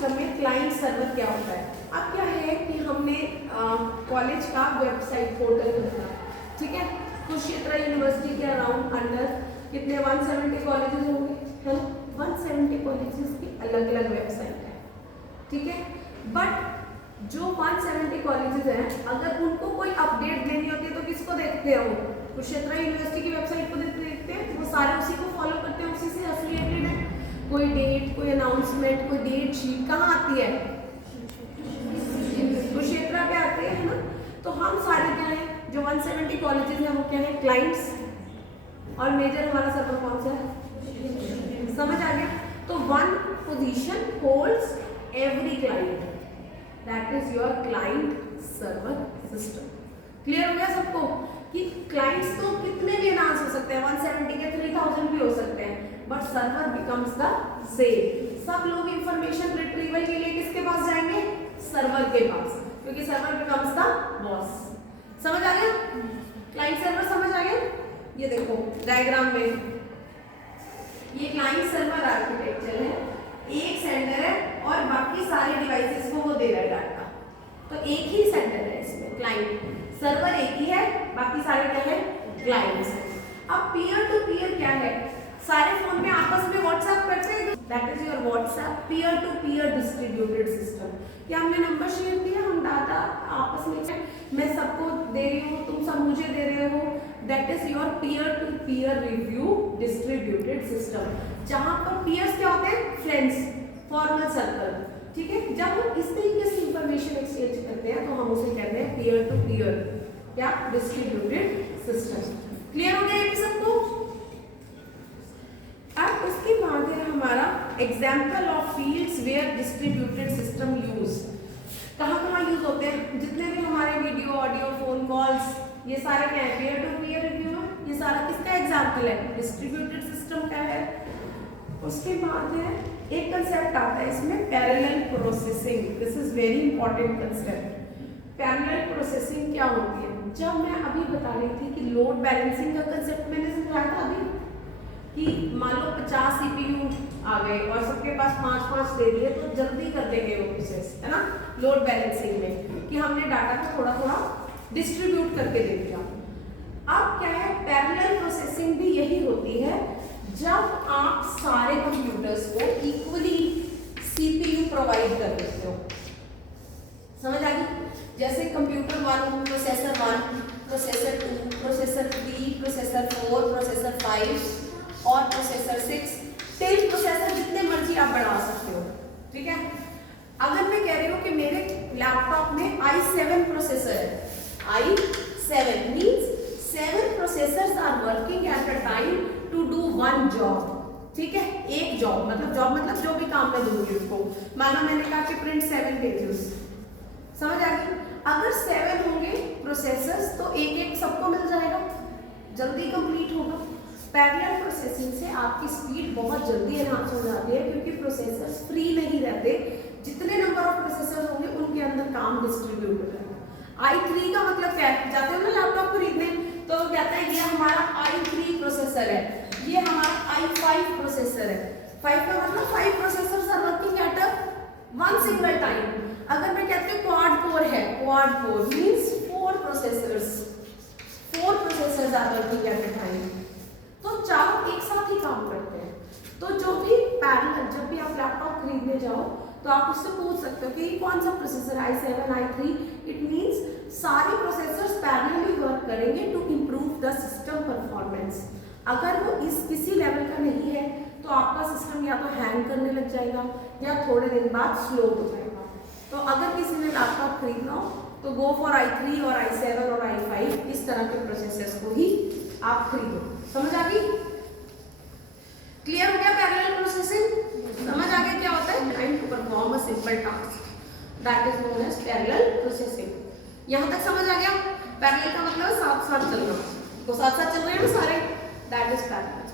System में client server क्या होता है? अब क्या है कि हमने कॉलेज का वेबसाइट पोर्टल बनाया, ठीक है। कुरुक्षेत्र यूनिवर्सिटी के अराउंड अंडर कितने 170 कॉलेजेस होंगे, है ना। 170 कॉलेजेस की अलग अलग वेबसाइट है, ठीक है। बट जो 170 कॉलेजेस हैं, अगर उनको कोई अपडेट देनी होती है तो किसको देखते हैं? वो कुरुक्षेत्र यूनिवर्सिटी की वेबसाइट को देखते हैं। वो सारे उसी को फॉलो करते हैं, उसी से एफिलिएटेड है। कोई डेट, कोई अनाउंसमेंट, कोई डेट शीट कहाँ आती है? कुरुक्षेत्र पे आते हैं, है ना। तो हम सारे क्या है, जो 170 कॉलेजेस हैं वो क्या है? क्लाइंट्स। और मेजर हमारा सर्वर कौन सा है? समझ आ गया? तो one position holds every client, that is your client server system. Clear हो गया सबको कि क्लाइंट्स तो कितने भी एनहांस हो सकते हैं, 170 के 3000 भी हो सकते हैं, but server becomes the same. सब लोग इंफॉर्मेशन रिट्रीवल के लिए किसके पास जाएंगे? सर्वर के पास, क्योंकि सर्वर बिकम्स द बॉस। समझ आ गया? क्लाइंट सर्वर समझ आ गया? ये देखो डायग्राम में, ये क्लाइंट सर्वर आर्किटेक्चर है। एक सेंडर है और बाकी सारे डिवाइसेस को वो दे रहा है डाटा। तो एक ही सेंडर है इसमें, क्लाइंट सर्वर एक ही है, बाकी सारे क्या है? क्लाइंट्स। अब पीयर टू पीयर क्या है? सारे फोन में आपस में व्हाट्सएप करते हैं, that is your WhatsApp peer to peer distributed system. क्या हमने नंबर शेयर किया, हम डाटा आपस में, मैं सबको दे रही हूँ, तुम सब मुझे दे रहे हो, that is your peer to peer review distributed system. जहां पर पीयर्स क्या होते हैं? फ्रेंड्स, फॉर्मल सर्कल, ठीक है। जब हम इस तरीके से इंफॉर्मेशन एक्सचेंज करते हैं तो हम उसे कहते हैं पीयर टू पीयर या डिस्ट्रीब्यूटेड सिस्टम। क्लियर हो गया ये सबको? अब उसके बाद है हमारा example of fields where distributed system use. कहाँ यूज होते हैं? जितने भी हमारे वीडियो, ऑडियो, फोन कॉल्स, ये सारे क्या है? पीयर टू पीयर रिव्यू है। ये सारा किसका एग्जाम्पल है? डिस्ट्रीब्यूटेड सिस्टम का है। उसके बाद है एक कंसेप्ट आता है इसमें, parallel processing. This is very important concept. Parallel processing क्या होती है? जब मैं अभी बता रही थी कि लोड बैलेंसिंग का कंसेप्ट मैंने समझाया था अभी, कि मान लो 50 सीपीयू आ गए और सबके पास 5-5 दे दिए तो जल्दी कर देंगे वो प्रोसेस, है ना। लोड बैलेंसिंग में कि हमने डाटा को थोड़ा थोड़ा डिस्ट्रीब्यूट करके दे दिया। अब क्या है? पैरेलल प्रोसेसिंग भी यही होती है, जब आप सारे कंप्यूटर्स को इक्वली सीपीयू प्रोवाइड कर देते हो। समझ आ गई? जैसे computer 1, processor 1, processor 2, processor 3, processor 4, processor 5 और प्रोसेसर 6 टिल प्रोसेसर जितने मर्जी आप बढ़ा सकते हो, ठीक है। अगर मैं कह रही हूँ कि मेरे लैपटॉप में i7 प्रोसेसर है, i7 means 7 processors are working at a time to do one job, ठीक है। एक जॉब मतलब जो भी काम मैं दूंगी उसको। मान लो मैंने कहा कि प्रिंट 7 पेजेस, समझ आ गई? अगर 7 होंगे प्रोसेसर्स तो एक एक सबको मिल जाएगा, जल्दी कंप्लीट होगा। पैरेलल प्रोसेसिंग से आपकी स्पीड बहुत जल्दी एनहांस हो जाती है, क्योंकि प्रोसेसर्स फ्री नहीं रहते। जितने नंबर ऑफ प्रोसेसर्स होंगे उनके अंदर काम डिस्ट्रीब्यूट हो जाएगा। i3 का मतलब क्या है? जाते हो ना लैपटॉप खरीदने तो कहता है ये हमारा i3 प्रोसेसर है, ये हमारा i5 प्रोसेसर है। 5 का मतलब 5 processors are working at a one single time. अगर मैं कहती हूँ क्वाड कोर है, quad core means 4 processors are working at a time. तो चारों एक साथ ही काम करते हैं। तो जो भी पैरेलल, जब भी आप लैपटॉप खरीदने जाओ तो आप उससे पूछ सकते हो कि कौन सा processor i7, i3, it means सारे प्रोसेसर्स पैरेलली वर्क करेंगे to improve the system performance. अगर वो इस किसी लेवल का नहीं है तो आपका सिस्टम या तो हैंग करने लग जाएगा या थोड़े दिन बाद स्लो हो जाएगा। तो अगर किसी ने लैपटॉप खरीदना हो तो गो फॉर i3 और i7 और i5, इस तरह के प्रोसेसर्स को ही आप खरीदो। समझ आ गई? क्लियर हो गया पैरेलल प्रोसेसिंग? समझ आ गया क्या होता है? Time to perform a simple task, that is known as parallel processing. यहां तक समझ आ गया? पैरेलल का मतलब साथ साथ चलना, तो साथ साथ चल रहे हैं ना सारे, दैट इज पैरेलल।